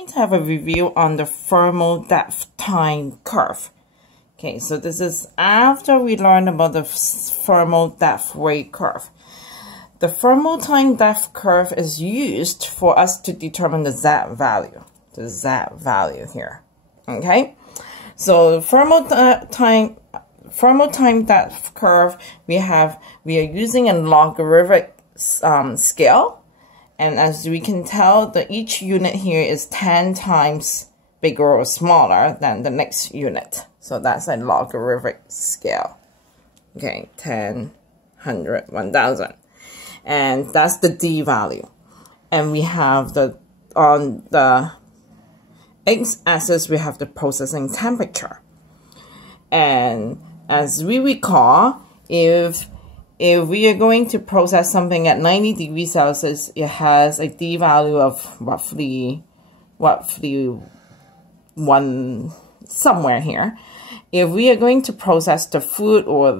going to have a review on the thermal depth time curve. Okay, so this is after we learned about the thermal depth rate curve. The thermal time depth curve is used for us to determine the Z value, here. Okay, so thermal time depth curve, we are using a logarithmic scale. And as we can tell, each unit here is 10 times bigger or smaller than the next unit. So that's a logarithmic scale. Okay, 10, 100, 1000. And that's the D value. And we have on the x-axis, we have the processing temperature. And as we recall, if we are going to process something at 90 degrees Celsius, it has a D value of roughly 1 somewhere here. If we are going to process the food or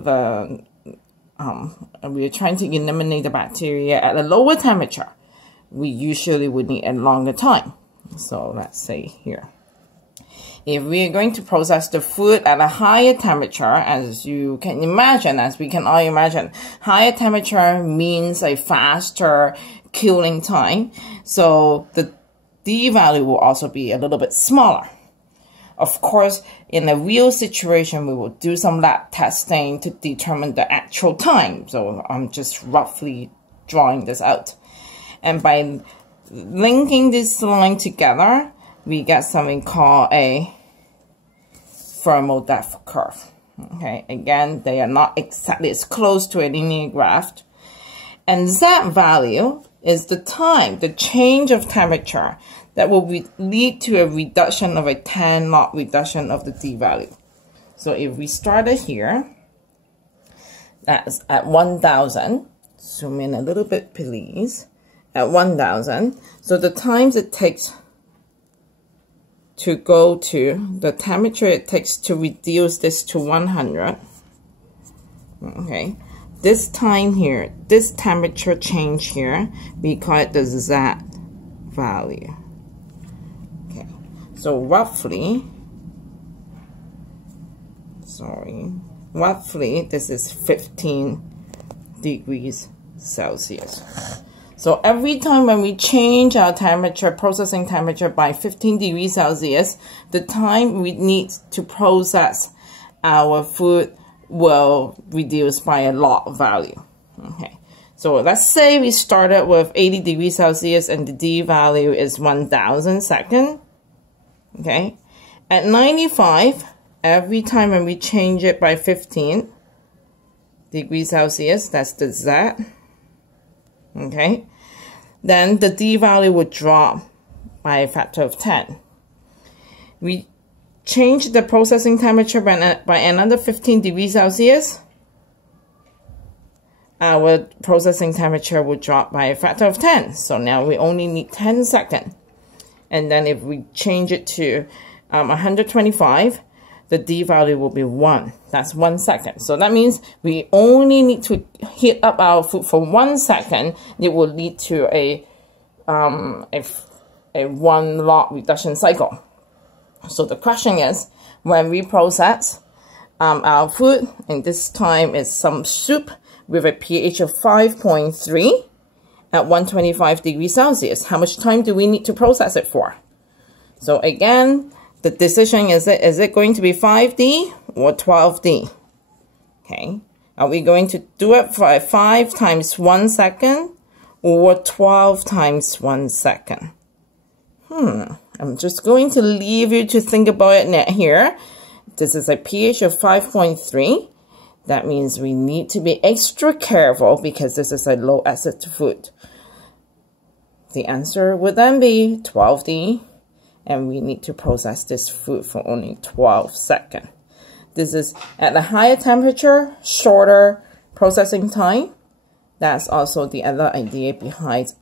we are trying to eliminate the bacteria at a lower temperature, we usually would need a longer time. So let's say here. If we are going to process the food at a higher temperature, as you can imagine, as we can all imagine, higher temperature means a faster cooling time. So the D value will also be a little bit smaller. Of course, in a real situation, we will do some lab testing to determine the actual time. So I'm just roughly drawing this out. And by linking this line together, we get something called a thermal depth curve. Okay, again, they are not exactly as close to a linear graph. And Z value is the time, the change of temperature that will lead to a reduction of a 10 log reduction of the D value. So if we started here, that's at 1000, zoom in a little bit please, at 1000, so the times it takes to go to the temperature it takes to reduce this to 100. Okay, this time here, this temperature change here, we call it the Z value. Okay, so roughly this is 15 degrees Celsius. So every time when we change our temperature, processing temperature by 15 degrees Celsius, the time we need to process our food will reduce by a log value. Okay, so let's say we started with 80 degrees Celsius and the D value is 1000 seconds. Okay, at 95, every time when we change it by 15 degrees Celsius, that's the Z. Okay, then the D value would drop by a factor of 10. We change the processing temperature by another 15 degrees Celsius. Our processing temperature would drop by a factor of 10. So now we only need 10 seconds. And then if we change it to 125, the D value will be 1. That's 1 second. So that means we only need to heat up our food for 1 second. It will lead to a 1 log reduction cycle. So the question is, when we process our food, and this time it's some soup with a pH of 5.3 at 125 degrees Celsius, how much time do we need to process it for? So again, the decision is it going to be 5D or 12D? Okay, are we going to do it for 5 times 1 second or 12 times 1 second? I'm just going to leave you to think about it here. This is a pH of 5.3. That means we need to be extra careful because this is a low acid food. The answer would then be 12D. And we need to process this food for only 12 seconds. This is at a higher temperature, shorter processing time. That's also the other idea behind